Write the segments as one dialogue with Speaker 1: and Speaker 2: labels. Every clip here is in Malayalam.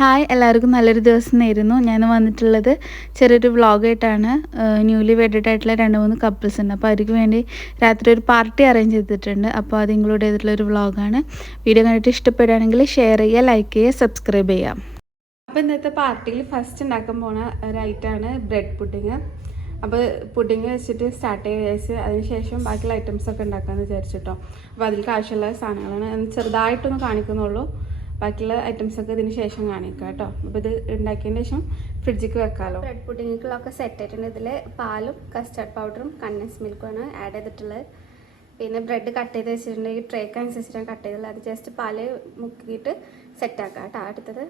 Speaker 1: ഹായ് എല്ലാവർക്കും നല്ലൊരു ദിവസം നേരുന്നു. ഞാൻ വന്നിട്ടുള്ളത് ചെറിയൊരു വ്ളോഗായിട്ടാണ്. ന്യൂലി വെഡഡ് ആയിട്ടുള്ള രണ്ട് മൂന്ന് കപ്പിൾസ് ഉണ്ട്. അപ്പോൾ അവർക്ക് വേണ്ടി രാത്രി ഒരു പാർട്ടി അറേഞ്ച് ചെയ്തിട്ടുണ്ട്. അപ്പോൾ അത് ഇൻക്ലൂഡ് ചെയ്തിട്ടുള്ള ഒരു വ്ളോഗാണ്. വീഡിയോ കണ്ടിട്ട് ഇഷ്ടപ്പെടുകയാണെങ്കിൽ ഷെയർ ചെയ്യുക ലൈക്ക് ചെയ്യുക സബ്സ്ക്രൈബ് ചെയ്യാം അപ്പോൾ ഇന്നത്തെ പാർട്ടിയിൽ ഫസ്റ്റ് ഉണ്ടാക്കാൻ പോണ ഒരു ഐറ്റമാണ് ബ്രെഡ് പുഡിങ് അപ്പോൾ പുഡിങ് വെച്ചിട്ട് സ്റ്റാർട്ട് ചെയ്ത് വിചാരിച്ച് അതിനുശേഷം ബാക്കിയുള്ള ഐറ്റംസൊക്കെ ഉണ്ടാക്കാമെന്ന് വിചാരിച്ചിട്ടോ അപ്പോൾ അതിലേക്ക് ആവശ്യമുള്ള സാധനങ്ങളാണ്. ചെറുതായിട്ടൊന്ന് കാണിക്കുന്നുള്ളൂ. ബാക്കിയുള്ള ഐറ്റംസ് ഒക്കെ ഇതിന് ശേഷം കാണിക്കാം കേട്ടോ. അപ്പോൾ ഇത് ഉണ്ടാക്കിയതിന് ശേഷം ഫ്രിഡ്ജിക്ക് വെക്കാമല്ലോ
Speaker 2: ബ്രെഡ് പുഡിങ്ങിക്കുള്ളൊക്കെ സെറ്റ് ആയിട്ടുണ്ട്. ഇതിൽ പാലും കസ്റ്റാർഡ് പൗഡറും കണ്ടൻസ് മിൽക്കുമാണ് ആഡ് ചെയ്തിട്ടുള്ളത്. പിന്നെ ബ്രെഡ് കട്ട് ചെയ്ത് വെച്ചിട്ടുണ്ടെങ്കിൽ ട്രേക്ക് അനുസരിച്ചിട്ടാണ് കട്ട് ചെയ്തുള്ളത് അത് ജസ്റ്റ് പാൽ മുക്കിയിട്ട് സെറ്റ് ആക്കാം കേട്ടോ. അടുത്തത്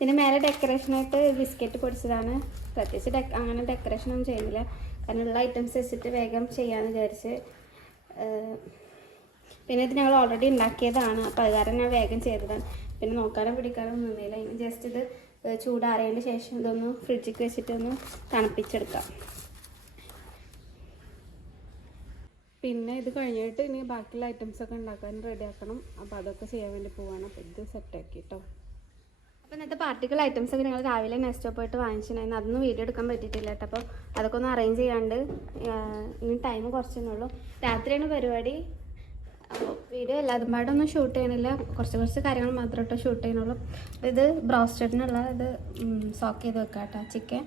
Speaker 2: ഇതിന് മേലെ ഡെക്കറേഷനായിട്ട് ബിസ്ക്കറ്റ് പൊടിച്ചതാണ്. പ്രത്യേകിച്ച് ഡെ അങ്ങനെ ഡെക്കറേഷൻ ഒന്നും ചെയ്യുന്നില്ല. കാരണം ഉള്ള ഐറ്റംസ് വെച്ചിട്ട് വേഗം ചെയ്യാമെന്ന് വിചാരിച്ച് പിന്നെ ഇത് ഞങ്ങൾ ഓൾറെഡി ഉണ്ടാക്കിയതാണ്. അപ്പോൾ അത് കാരണം ഞാൻ വേഗം ചെയ്തതാണ്. പിന്നെ നോക്കാനും പിടിക്കാനും നിന്നില്ല. ഇനി ജസ്റ്റ് ഇത് ചൂടാറിയതിന് ശേഷം ഇതൊന്ന് ഫ്രിഡ്ജിൽ വെച്ചിട്ടൊന്ന് തണുപ്പിച്ചെടുക്കാം.
Speaker 1: പിന്നെ ഇത് കഴിഞ്ഞിട്ട് ഇനി ബാക്കിയുള്ള ഐറ്റംസൊക്കെ ഉണ്ടാക്കാൻ റെഡിയാക്കണം അപ്പോൾ അതൊക്കെ ചെയ്യാൻ വേണ്ടി പോവാണ്. അപ്പോൾ ഇത് സെറ്റാക്കി കേട്ടോ
Speaker 2: അപ്പോൾ ഇന്നത്തെ പാർട്ടിക്കൽ ഐറ്റംസ് ഒക്കെ ഞങ്ങൾ രാവിലെ നെക്സ്റ്റ് പോയിട്ട് വാങ്ങിച്ചിട്ടുണ്ടായിരുന്നു അതൊന്നും വീഡിയോ എടുക്കാൻ പറ്റിയിട്ടില്ല കേട്ടോ അപ്പോൾ അതൊക്കെ ഒന്ന് അറേഞ്ച് ചെയ്യാണ്ട് ഇനി ടൈം കുറച്ചെന്നുള്ളൂ രാത്രിയാണ് പരിപാടി. അപ്പോൾ വീഡിയോ എല്ലാതും പാടെ ഒന്നും ഷൂട്ട് ചെയ്യണില്ല കുറച്ച് കുറച്ച് കാര്യങ്ങൾ മാത്രമേ കേട്ടോ ഷൂട്ട് ചെയ്യണുള്ളൂ അപ്പോൾ ഇത് ബ്രോസ്റ്റഡിനുള്ള ഇത് സോക്ക് ചെയ്ത് വെക്കാം കേട്ടോ ചിക്കൻ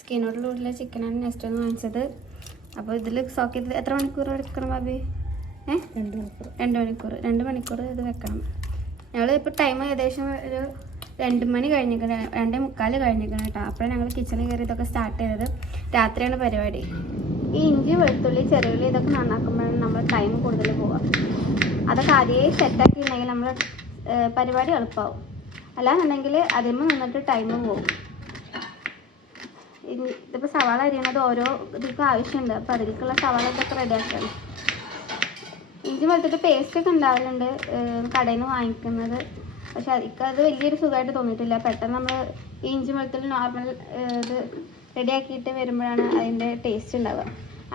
Speaker 2: സ്കിനോടുള്ള ചിക്കനാണ് നെക്സ്റ്റ് ഒന്ന് വാങ്ങിച്ചത്. അപ്പോൾ ഇതിൽ സോക്ക് ചെയ്ത് എത്ര മണിക്കൂർ എടുക്കണം ബാബി ഏഹ്
Speaker 1: രണ്ട് മണിക്കൂർ.
Speaker 2: രണ്ട് മണിക്കൂർ. രണ്ട് മണിക്കൂർ ഇത് വെക്കണം. ഞങ്ങൾ ഇപ്പോൾ ടൈം ഏകദേശം ഒരു രണ്ട് മണി കഴിഞ്ഞിരിക്കണം രണ്ടേ മുക്കാൽ കഴിഞ്ഞിരിക്കണം കേട്ടോ. അപ്പോഴാണ് ഞങ്ങൾ കിച്ചണിൽ കയറി ഇതൊക്കെ സ്റ്റാർട്ട് ചെയ്തത്. രാത്രിയാണ് പരിപാടി. ഈ ഇഞ്ചി വെളുത്തുള്ളി ചെറുള്ളി ഇതൊക്കെ നന്നാക്കുമ്പോഴാണ് നമ്മൾ ടൈം കൂടുതൽ പോവുക. അതൊക്കെ ആദ്യമേ സെറ്റാക്കിയിട്ടുണ്ടെങ്കിൽ നമ്മൾ പരിപാടി എളുപ്പമാവും അല്ലാന്നുണ്ടെങ്കിൽ അതിന്മേൽ നിന്നിട്ട് ടൈം പോവും. ഇതിപ്പോൾ സവാള അരിയണത് ഓരോ ഇതിക്കും ആവശ്യമുണ്ട് അപ്പോൾ അതിലേക്കുള്ള സവാള ഇതൊക്കെ റെഡിയാക്കണം ഇഞ്ചി വെളുത്തിട്ട് പേസ്റ്റൊക്കെ ഉണ്ടാവലുണ്ട് കടയിൽ നിന്ന് വാങ്ങിക്കുന്നത് പക്ഷെ അതിക്ക് അത് വലിയൊരു സുഖമായിട്ട് തോന്നിയിട്ടില്ല. പെട്ടെന്ന് നമ്മൾ ഈ ഇഞ്ചി വെളുത്തുള്ളി നോർമൽ ഇത് റെഡിയാക്കിയിട്ട് വരുമ്പോഴാണ് അതിന്റെ ടേസ്റ്റ് ഉണ്ടാവുക.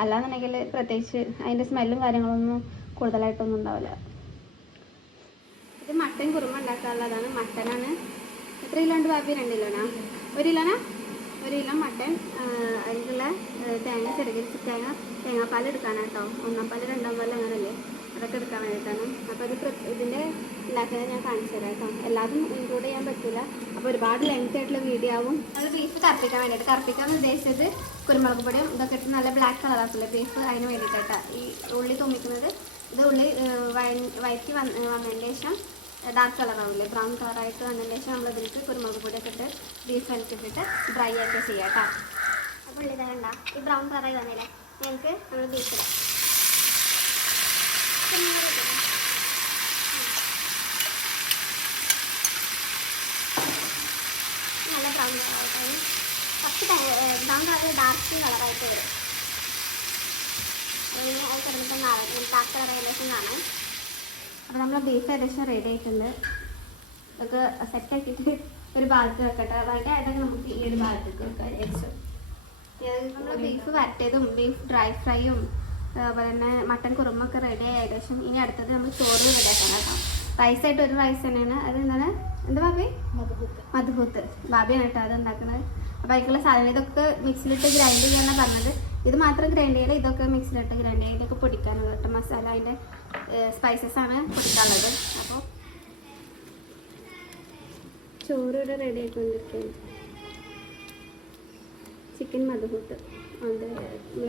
Speaker 2: അല്ലാന്നുണ്ടെങ്കിൽ പ്രത്യേകിച്ച് അതിന്റെ സ്മെല്ലും കാര്യങ്ങളൊന്നും കൂടുതലായിട്ടൊന്നും ഉണ്ടാവില്ല. ഇത് മട്ടൻ കുറുമ ഉണ്ടാക്കാനുള്ളതാണ് മട്ടനാണ് എത്ര കിലോ ഉണ്ട് ബാബി രണ്ട് കിലോനാ? ഒരു കിലോനാ? ഒരു കിലോ മട്ടൻ അതിലുള്ള ഏഹ്, തേങ്ങ ചെറുകിൽ തേങ്ങ തേങ്ങാപ്പാൽ എടുക്കാനാട്ടോ. ഒന്നാം പാൽ രണ്ടാം പാൽ അങ്ങനല്ലേ? അതൊക്കെ എടുക്കാൻ വേണ്ടിയിട്ടാണ്. അപ്പോൾ ഇത് പ്ര- ഇതിന്റെ ഉണ്ടാക്കുന്നത് ഞാൻ കാണിച്ചു തരാം കേട്ടോ. എല്ലാതും ഇൻക്ലൂഡ് ചെയ്യാൻ പറ്റില്ല. അപ്പോൾ ഒരുപാട് ലെങ്ത് ആയിട്ടുള്ള വീഡിയോ ആവും. അത് ബീഫ് കറപ്പിക്കാൻ വേണ്ടിയിട്ട് കറപ്പിക്കാൻ ഉദ്ദേശിച്ചത് കുരുമുളക് പൊടിയും ഇതൊക്കെ ഇട്ട് നല്ല ബ്ലാക്ക് കളറാക്കില്ല ബീഫ് അതിന് വേണ്ടിയിട്ടാണ് ഈ ഉള്ളി തുമ്മിക്കുന്നത് ഇത് ഉള്ളി വയറ്റി വന്ന് വന്നതിന് ശേഷം ഡാർക്ക് കളറാവില്ലേ ബ്രൗൺ കളറായിട്ട് വന്നതിന് ശേഷം നമ്മൾ ഇതിലേക്ക് കുരുമുളക് പൊടിയൊക്കെ ഇട്ട് ബീഫ് വെച്ചിട്ടിട്ട് ഡ്രൈ ആയിട്ട് ചെയ്യാം കേട്ടോ. അപ്പോൾ ഉള്ളി ഇതാ ഈ ബ്രൗൺ കളറായി വന്നില്ലേ ഞങ്ങൾക്ക് നമ്മൾ ബീഫ് ഇടാം. നല്ല ബ്രൗൺ കളറായിട്ട് ഫസ്റ്റ് ബ്രൗൺ കളർ ഡാർക്ക് കളറായിട്ട് വരും അപ്പോൾ ഇനി അത് കിടന്നിട്ട് ഡാർക്ക് കളർ ഏകദേശം കാണാം അപ്പോൾ നമ്മൾ ബീഫ് ഏകദേശം റെഡി ആയിട്ടുണ്ട്. ഇതൊക്കെ സെറ്റ് ആക്കിയിട്ട് ഒരു ഭാഗത്ത് വെക്കട്ടെ. അതൊക്കെ നമുക്ക് ഈ ഒരു ഭാഗത്തേക്ക് വെക്കാം. നമ്മൾ ബീഫ് വരട്ടിയതും ബീഫ് ഡ്രൈ ഫ്രൈയും അതുപോലെ തന്നെ മട്ടൻ കുറുമൊക്കെ റെഡി ഏകദേശം. ഇനി അടുത്തത് നമ്മൾ ചോറ് റെഡിയാക്കാൻ കേട്ടോ. റൈസായിട്ട് ഒരു റൈസ് തന്നെയാണ്. അത് എന്താണ്? എന്താ ബാബി മധുഭൂത്ത് ബാബിയാണ് കേട്ടോ അത് ഉണ്ടാക്കുന്നത്. അപ്പോൾ അതിലേക്കുള്ള സാധനം ഇതൊക്കെ മിക്സിയിലിട്ട് ഗ്രൈൻഡ് ചെയ്യാനാണ് പറഞ്ഞത്. ഇത് മാത്രം ഗ്രൈൻഡ് ചെയ്യാൻ ഇതൊക്കെ മിക്സിയിലിട്ട് ഗ്രൈൻഡ് ചെയ്യാൻ ഇതൊക്കെ പൊടിക്കാനുള്ളത് കേട്ടോ. മസാല അതിന്റെ സ്പൈസസ് ആണ് പൊടിക്കാനുള്ളത്. അപ്പോൾ ചോറ് ഇവിടെ റെഡി ആയിക്കൊണ്ടിരിക്കുകയാണ്. ചിക്കൻ മധുഭൂത്ത് അത് നമ്മൾ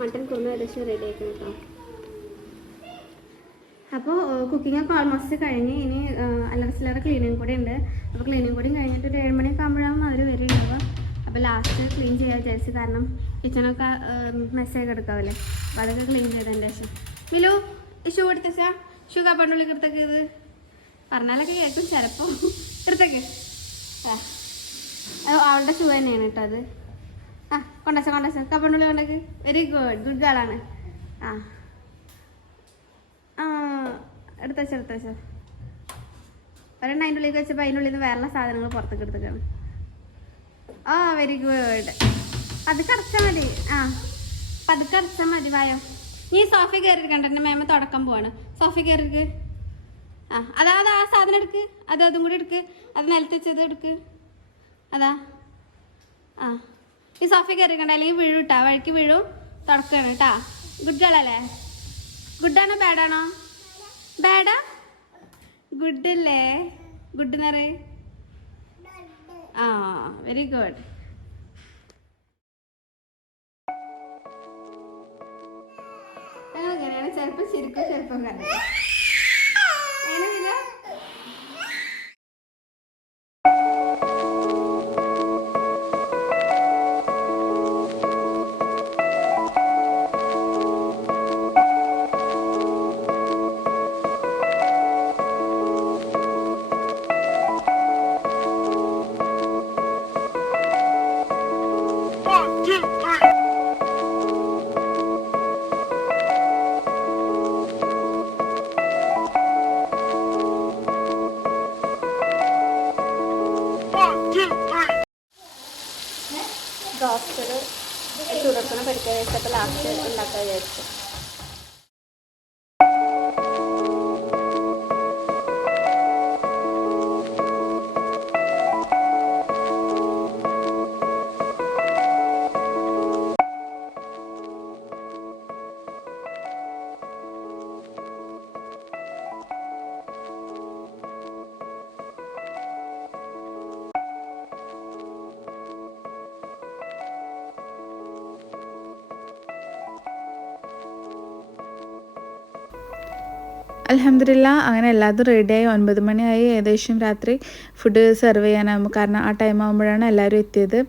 Speaker 2: മട്ടൻ കുറുമ ഏകദേശം റെഡി ആക്കണം കേട്ടോ അപ്പോൾ കുക്കിംഗ് ഒക്കെ ഓൾമോസ്റ്റ് കഴിഞ്ഞ് ഇനി അല്ലറ ചില്ലറ ക്ലീനിങ് കൂടി ഉണ്ട്. അപ്പോൾ ക്ലീനിങ് കൂടി കഴിഞ്ഞിട്ട് ഒരു ഏഴ് മണിയൊക്കെ ആകുമ്പോഴാകും അവർ വരുന്നുണ്ടാവുക അപ്പോൾ ലാസ്റ്റ് ക്ലീൻ ചെയ്യാൻ വിചാരിച്ചു കാരണം കിച്ചണൊക്കെ മെസ്സേജ് എടുക്കാവില്ലേ? അപ്പോൾ അതൊക്കെ ക്ലീൻ ചെയ്തതിന്റെ ശേഷം. മിലു ഷൂ എടുത്തച്ചാ? ഷൂ കാപ്പാണ്ടുള്ളിൽ എടുത്തേക്ക് ഇത്. പറഞ്ഞാലൊക്കെ കേൾക്കും ചിലപ്പോൾ എടുത്തേക്ക്. അവളുടെ ഷൂ തന്നെയാണ് കേട്ടോ അത്. ആ കൊണ്ടച്ച കൊണ്ടച്ച കപ്പണ്ടുള്ളി കൊണ്ടേക്ക് വെരി ഗുഡ് ഗുഡ് ഗേളാണ് ആ. ആ എടുത്തച്ച എടുത്തച്ച ഒരെണ്ണം അതിന്റെ ഉള്ളിൽ വെച്ചപ്പോൾ അതിന്റെ ഉള്ളിൽ നിന്ന് വേറെ സാധനങ്ങൾ പുറത്തേക്ക് എടുത്തേക്കാണ് ആ വെരി ഗുഡ് അത് കറച്ചാൽ മതി. ആ അത് കറച്ചാൽ മതി വായോ. നീ സോഫ കയറിയിരിക്കണ്ട എന്റെ മേമ തുടക്കം പോവാണ്. സോഫ കയറിക്ക് ആ അതാ അതാ ആ സാധനം എടുക്ക്. അത് അതും കൂടി എടുക്ക്. അത് നിലത്ത് എടുക്ക്. അതാ. ആ. ഈ സോഫ കയറിക്കണ്ട അല്ലെങ്കിൽ വീഴും. കേട്ടാ വഴിക്ക് വീഴും തുടക്കാണ് കേട്ടാ ഗുഡ് ഗേളല്ലേ ഗുഡാണോ ബാഡാണോ ബാഡാ ഗുഡ് അല്ലേ? ഗുഡ് എന്ന് ആ വെരി ഗുഡ് അങ്ങനെയാണ് ചിലപ്പോൾ ശരിക്കും ചെറുപ്പം കണ്ടത് ബ്രോസ്റ്റർ ചുടക്കണ പഠിക്കാൻ വെച്ചപ്പോൾ ലാസ്റ്റ് ഉണ്ടാക്കാൻ വിചാരിച്ചു.
Speaker 1: അലഹമില്ല അങ്ങനെ എല്ലാതും റെഡിയായി ഒൻപത് മണിയായി. ഏകദേശം രാത്രി ഫുഡ് സെർവ് ചെയ്യാനാകുമ്പോൾ കാരണം ആ ടൈം ആകുമ്പോഴാണ് എല്ലാവരും എത്തിയത്.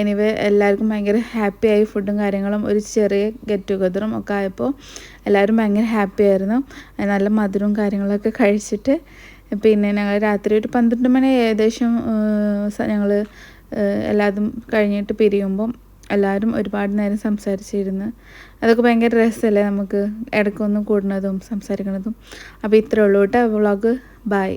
Speaker 1: എനിവേ എല്ലാവർക്കും ഭയങ്കര ആയി. ഫുഡും കാര്യങ്ങളും ഒരു ചെറിയ ഗെറ്റ് ടുഗദറും ഒക്കെ ആയപ്പോൾ എല്ലാവരും ഭയങ്കര ഹാപ്പി ആയിരുന്നു. നല്ല മധുരവും കാര്യങ്ങളൊക്കെ കഴിച്ചിട്ട് പിന്നെ ഞങ്ങൾ രാത്രി ഒരു പന്ത്രണ്ട് മണി ഏകദേശം ഞങ്ങൾ എല്ലാതും കഴിഞ്ഞിട്ട് പിരിയുമ്പം എല്ലാവരും ഒരുപാട് നേരം സംസാരിച്ചിരുന്ന്. അതൊക്കെ ഭയങ്കര രസമല്ലേ നമുക്ക് ഇടയ്ക്കൊന്നും കൂടുന്നതും സംസാരിക്കുന്നതും. അപ്പോൾ ഇത്രയേ ഉള്ളൂ കേട്ടോ. Vlog by